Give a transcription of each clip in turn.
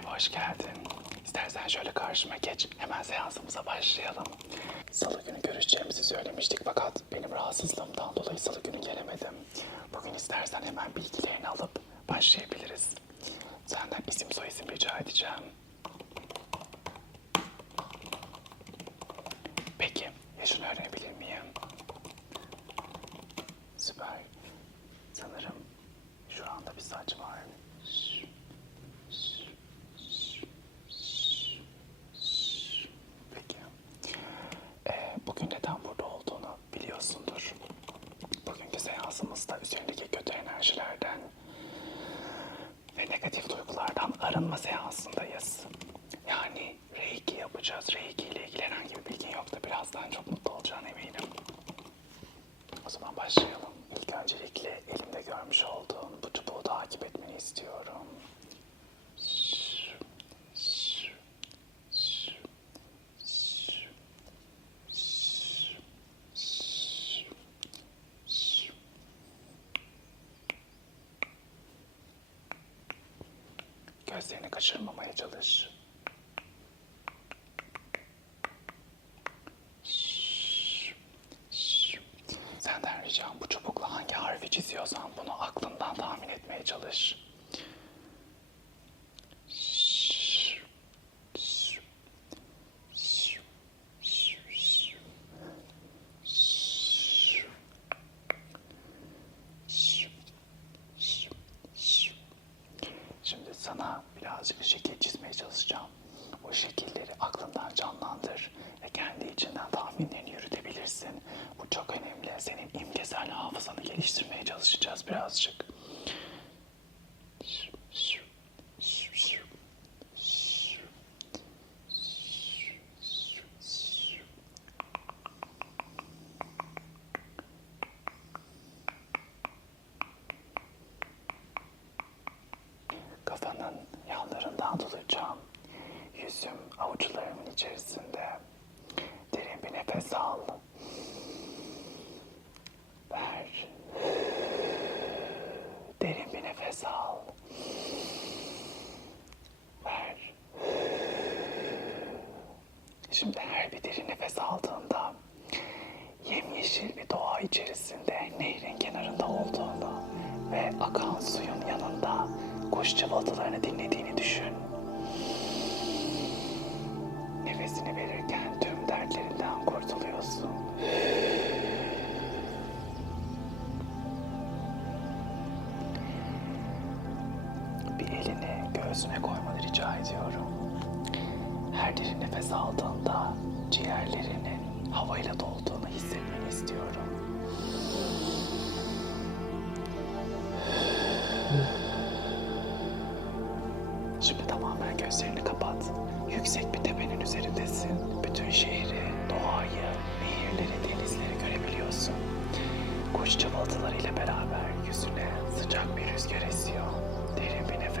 Merhaba, hoş geldin. İstersen şöyle karşıma geç. Hemen seansımıza başlayalım. Salı günü görüşeceğimizi söylemiştik fakat benim rahatsızlığımdan dolayı salı günü gelemedim. Bugün istersen hemen bilgilerini alıp başlayabiliriz. Senden isim soyisim rica edeceğim. Peki, yaşını öğrenebilir miyim? Süper. Sanırım şu anda bir saç var. Ve negatif duygulardan arınma seansındayız. Yani Reiki yapacağız. Reiki ile ilgili herhangi bir bilgin yok da birazdan çok mutlu olacağına eminim. O zaman başlayalım. İlk öncelikle elimde görmüş olduğun bu çubuğu takip etmeni istiyorum. Gözlerini kaçırmamaya çalış. İmgesel hafızanı geliştirmeye çalışacağız birazcık. Kafanın yanlarından tutacağım. Yüzüm avuçlarımın akan suyun yanında kuş cıvıltılarını dinlediğini düşün.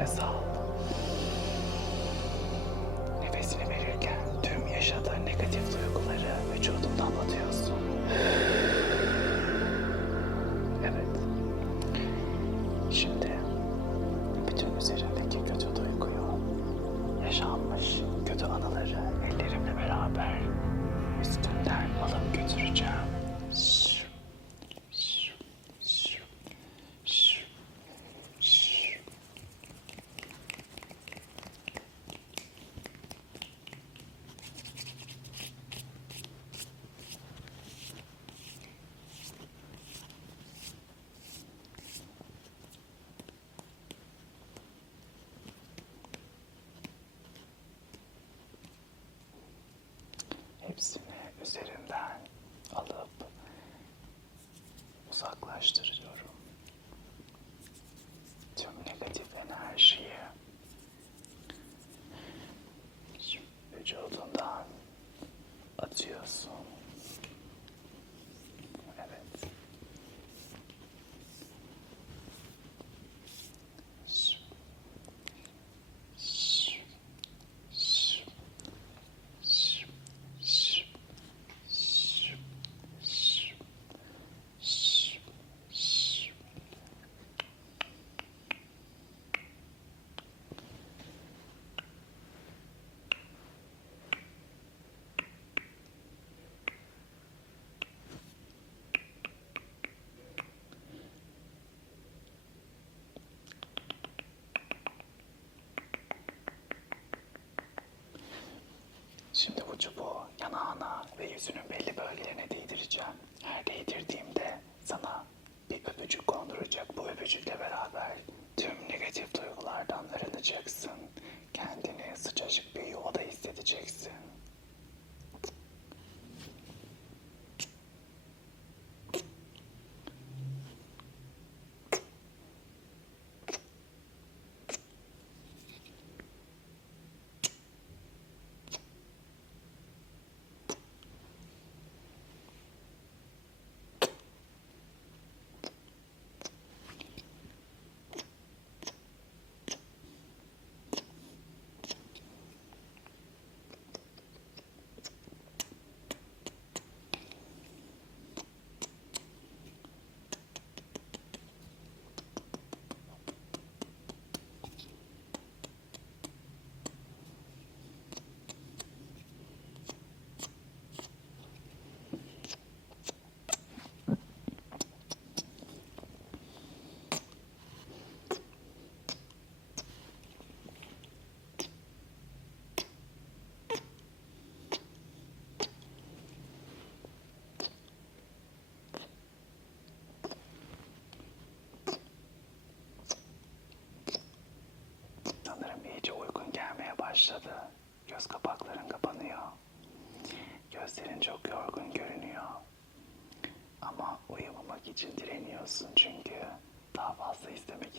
Derin bir Hepsini üzerimden alıp uzaklaştırıyorum. Yüzünün belli bölgelerine değdireceğim. Her değdirdiğimde sana bir öpücük konduracak. Bu öpücükle beraber tüm negatif duygulardan arınacaksın. Kendini sıcacık bir yuvada hissedeceksin. Başladı. Göz kapakların kapanıyor. Gözlerin çok yorgun görünüyor. Ama uyumamak için direniyorsun çünkü daha fazla izlemek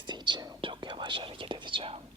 gelmesi için çok yavaş hareket edeceğim.